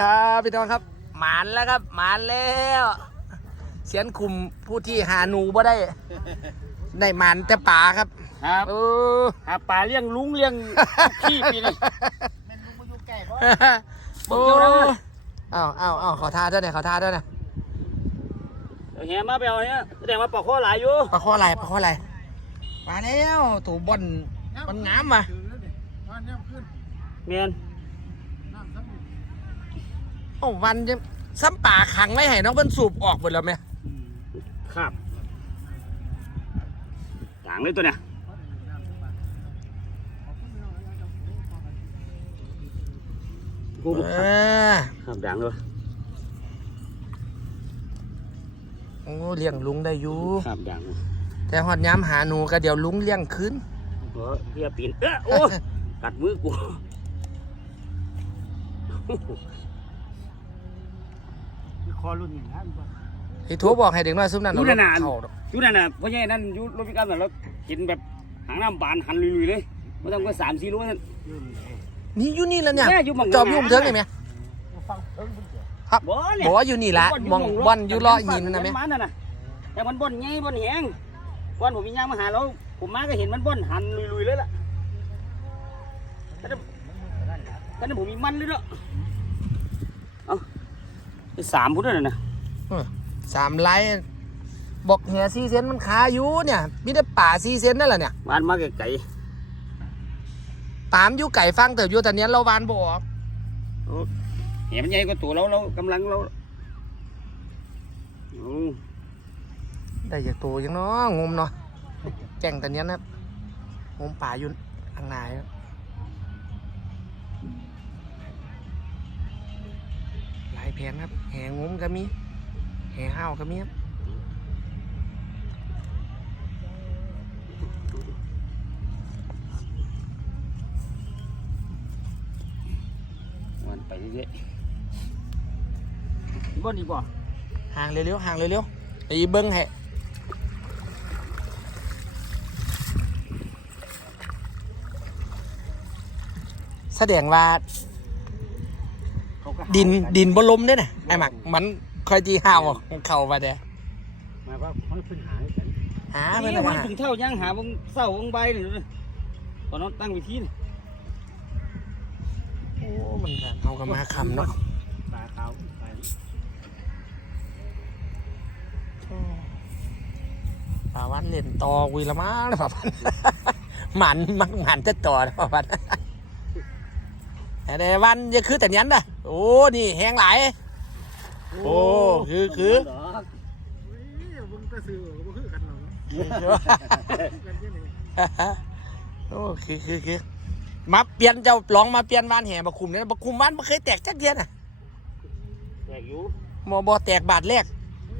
ครับพี่น้องครับ หมานแล้วครับ หมานแล้ว เสียนคุมผู้ที่หาหนูบ่ได้ได้หมานแต่ป่าครับครับเออหาปลาเลี้ยงลุงเลี้ยงขี้ปีนี่โอ้อ้าวอ้าวอ้าวขอทาด้วยหน่อยขอทาด้วยหน่อยเดี๋ยวแหมาไปเอาเนี่ยแสดงว่าปลาข้อหลายอยู่ปลาข้ออะไรปลาข้ออะไรมาแล้วตัวบอลมันงามมาเมียน โอ้วันยังซ้ำป่าขังไว้ให้น้องเพิ่นสูบออกหมดแล้วไหมครับต่างเลยตัวเนี่ยกูเออครับด่างเลยโอ้เลี้ยงลุงได้อยู่ครับด่างแต่หอดย้ำหาหนูก็เดี๋ยวลุงเลี้ยงคืนเออเฮียปีนเออโอ้กัดมือกู คอรุ่นหนึ่งนะไอ้ทัวบอกให้เด็กน้อยซุ่มนั่นอยู่นานเอเข้าดอกอยู่นั่นน่ะเพราะไงนั่นอยู่รถพิการน่ะแล้วกินแบบหางน้ำบานหันลุยๆเลยไม่ต้องก็สามสี่โลนั่นนี่อยู่นี่แล้วเนี่ยแม่อยู่หม่องจอมยุ่งเทิงเห็นไหมฟังเพิ่งเพิ่งเกิดครับบ่เนี่ย บอกว่าอยู่นี่ละมองบอลอยู่เลาะหินนะไหมมันนั่นน่ะแต่มันบ่อนไงบ่อนแหงบ่อนผมมีย่างมาหาเราผมมาก็เห็นมันบ่อนหันลุยๆเลยล่ะแต่นั้นแต่นั้นผมมีมันเลยเนาะเอา ไอ้สามพุทธนั่นน่ะสามไลน์บอกแห่ซีเซนมันขาอยู่เนี่ยมีแต่ป่าซีเซนนั่นแหละเนี่ยบ้านมาไกลปามอยู่ไก่ฟังเติบอยู่แต่เนี้ยเราวานบ่ออกๆเห็นมันใหญ่กว่าตัวเราเรากำลังเราโอ้ได้จากตัวยังเนาะงมเนาะแจ้งแต่เนี้ยนะครับงมป่าอยู่ข้างในครับ แผนครับ แห่งมก็มี แห่ห้าวก็มีครับมันไปเรื่อยๆบ่อนดีกว่าห่างเร็วๆห่างเร็วๆไปเบิ้งให้แสดงว่าเขาก็หา ดินกัดินบลมด้วยนะไอ้หมักมันคอยจีห้าวเข่ามาเด้อหมายว่ามันขึ้นหากันหาอันเพื่อนนี้นะวันฮะถึงเท่ายังหาบงเศร้าบงใบนี่เลยตอนนั้นตั้งวิธีนี่โอ้มันก็เอากับมาคำเนาะตาขาวไปป่าวันเล่นต่อกุยละมั้งนะป่าวันหมันมักหมันจะต่อนะป่าวัน แต่วันจะคือแต่ยันนะโอ้ นี่แห้งหลาย โอ้ คือคือมึงก็ซื้อก็คือกันหรอโอ้คือคือคือมาเปลี่ยนเจ้าลองมาเปลี่ยนวานแห่มาคุมเนี่ยมาคุมวานไม่เคยแตกจักเดียนอะแตกอยู่มอบอแตกบาทแรก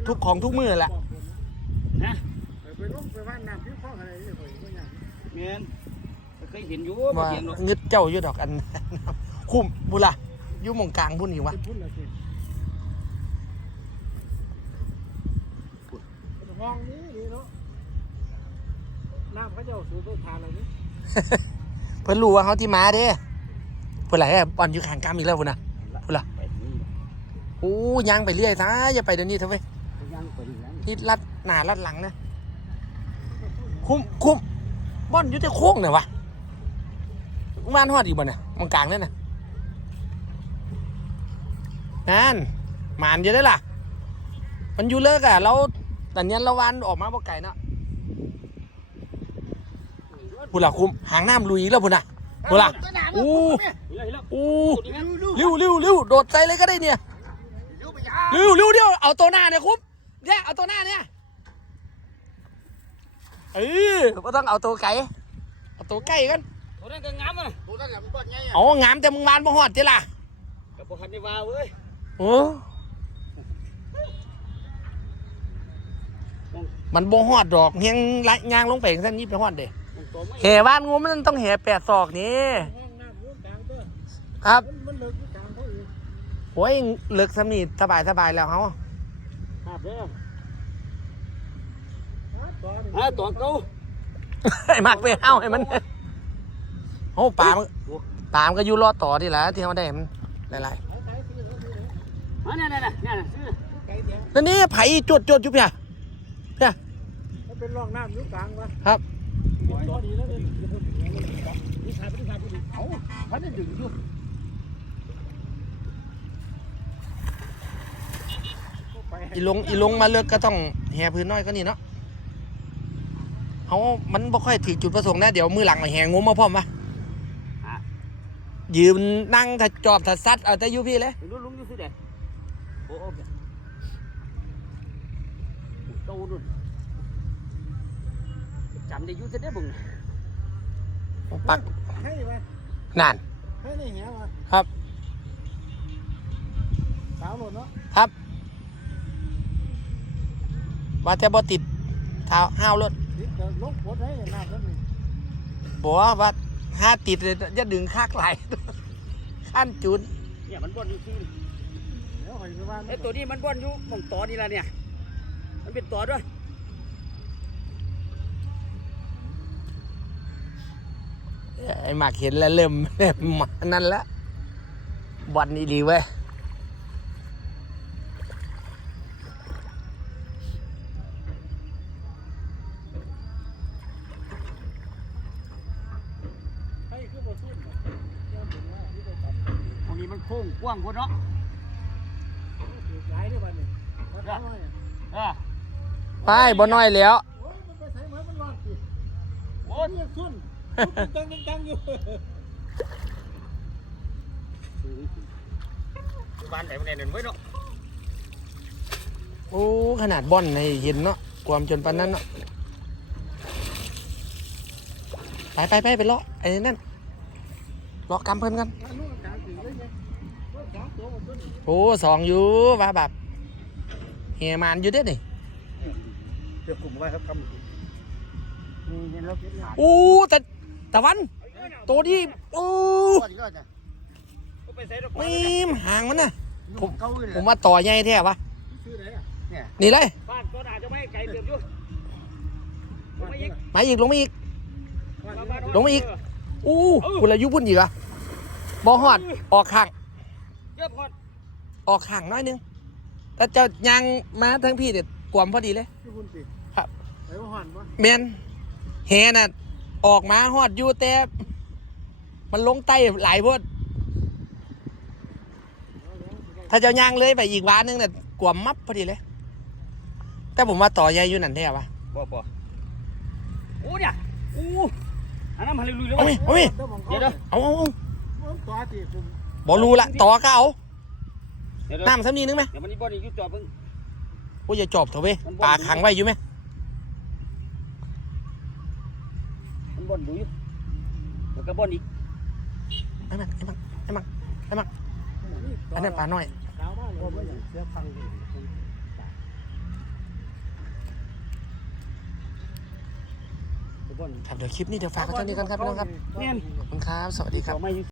ทุกของทุกมือแหละนะไปลงไปว่านน้ำที่พ่ออะไรนี่ข่อยก็ยังเมียนเคยเห็นอยู่ว่าเห็นหรอเงึดเจ้าอยู่ดอกอัน คุมบุล่ะอยู่หมองกลางบุญอยู่วะเป็นพุ่นละสิห้องนี้นี่เนาะน้ำเขาจะสูบไปทานอะไรนี่เพิ่นรู้ว่าเขาที่มาเด้เพิ่นไหลบอลอยู่ข้างกามอีกแล้วพุ่นน่ะพุ่นล่ะไปนี่โอ้ยางไปเรื่อยซะอย่าไปเดี๋ยวนี้เถอะเว้ยไปยังไปนี่แล้วที่ลัดหน้าลัดหลังนะคุ้มคุ้มบอลอยู่แต่โค้งเนี่ยวะมานฮอดอีกบ่เนี่ยมองกลางเนี่ยนะ นั่นหมานอยู่ได้ล่ะ มันอยู่เลิกอะเราแต่เนี้ยเราวันออกมาบ่ไก่เนาะพุ่นล่ะคุ้มหางน้ำลุยแล้วพุ่นะพุ่นล่ะอู้เห็นแล้วเห็นแล้วอู้วนี้วร็วเร็วโดดใจเลยก็ได้เนี่ยเร็วเร็วเดี๋ยวเอาตัวหน้าเนี่ยคุ้มเนี่ยเอาตัวหน้าเนี่ยเออก็ต้องเอาตัวไก่เอาตัวไก่กันตัวนั้นก็งามอะตัวนั้นแหละมันบ่ใหญ่เองามแต่มึงวานบ่ฮอดจิล่ะกับพวกคันได้ว่าเว้ย โอ้มันบ่ฮอดดอกเฮียงละยางลงไปเส้นนี้ไปฮอดเด้มันตัวไม่แห่บ้านงูมันต้องแห่แปดศอกนี่ห้องน้ำอยู่กลางตัวครับมันเลิกอยู่กลางเขาเองโอ้ยเลิกสำนีสบายสบายแล้วเขาครับเด้อตัวฮะตัวเก่าไอ้มากไปเอาให้มันโอ้ปลามันปลามันก็อยู่รอดต่อที่แหละที่เขาได้มันหลาย อ๋อเนี่ยเนี่ยเนี่ยเนี่ยซื้อไกลเดียวนั่นนี่ไผ่จดจดอยู่เพียเพียมันเป็นร่องน้ำอยู่กลางวะครับจอดีแล้วเนี่ยนี่ขาดนี่ขาดนี่เอ้าพันได้ดึงอยู่ไปอีลงอีลงมาเลิกก็ต้องแห่พื้นน้อยก็นี่เนาะเขามันบ่ค่อยถือจุดประสงค์นะเดี๋ยวมือหลังมาแห่งมมาพร้อมปะยืมนั่งถ้าจอบถ้าซัดเอาแต่อยูพี่เลยถึงนู้นลุงอยู่ซื้อเด็ด โอ้โอเคโตนู่นจำได้ยู่ซะเด้อบุ้งปักนานให้ในครับสาวหล่นเนาะครับว่าแต่บ่ติดเท้าห้าวรถลงปวดให้หน้ารถนี่บอกว่าว่าห้าติดเลยจะดึงคากไหลขั้นจุนเนี่ยมันบ่นอยู่ที่ เดี๋ยวไปไปบ้านไอ้ตัวนี้มันบ่อนอยู่หมองต่อนี่ละเนี่ย มันเป็นต่อด้วยไอ้หมากเห็นแล้วเริ่มเริ่มมานั่นละบอลนี่ดีเว้ยให้คือบ่สู้ย่าถึงว่าที่ไปตัดตรงนี้มันโค้งกว้างกว่าเนาะถือ หลายด้วยบ้านนี่แล้วก็น้อยเออไปบ่น้อยแล้ว โอ้ยมันไปใส่เหมือนมันร้อนสิโอ้โอ้ยยซุ่นจังจังอยู่บ้านไหนบ้านไหนนั่นไว้เนาะโอ้ขนาดบอลในเห็นเนาะความจนปานนั้นเนาะไปไปไปไปเลาะไอ้นั่นเลาะกำเพิ่นกันอันนู้นก โอ้สองอยู่ว่าแบบเฮมานอยู่เด้อนี่เดี๋ยวกลุ่มไว้ครับคำนี่เนี่ยเราเก็บหาโอ้แต่ตะวัน ตัวนี้โอ้ก่อนก็จะก็ไปใส่ดอกไม่หางมันน่ะผมเก้าอื่นผมว่าต่อใหญ่แท้วะซื้อไหนอะเนี่ยนี่เลยบ้านก็อาจจะไม่ไกลเติมอยู่ลงมาอีกมาอีกลงมาอีกบ้านมานี้บ้านลงมาอีกอู้คุณอายุพุ่นอีกเหรอะบ่ฮอดออกข้าง เยอะพอดออกข้างน้อยนึงแต่เจ้ายังมาทั้งพี่เด็ดกวมพอดีเลยที่คุณสิครับไปว่าหันปะแมนแฮน่ะ ออกมาฮอดอยู่แต่มันลงไตหลายโพดถ้าเจ้าย่างเลยไปอีกวานึงเนี่ยกวมมับพอดีเลย แต่ผมว่าต่อใหญ่อยู่นั่นแท้วะบ่บ่โอ้เนี่ยโอ้อันนั้นมันลุยๆแล้วเอาไหมเอาไหมเดี๋ยวเดี๋ยวเอาเอาเอา ผมตัวตีผม บอรู้ละต่อก็เอาเดี๋ยวน้ำซ้ำนี้นึงไหมเดี๋ยวมันนี่บ่อนอีกยุดจอเพิ่งโอ้ยอย่าจอบเถอะเว้ยปากขังไว้อยู่ไหมมันบ่อนดูอยู่แล้วก็บ่อนอีกไอ้มันไอ้มันไอ้มันไอ้มันอันนั้นปลาน้อยขาวมากเลยว่าอย่างเสียฟังดิบ่อนครับเดี๋ยวคลิปนี้เดี๋ยวฝากกันเท่านี้กันครับพี่น้องครับเนี่ยขอบคุณครับ สวัสดีครับเราไม่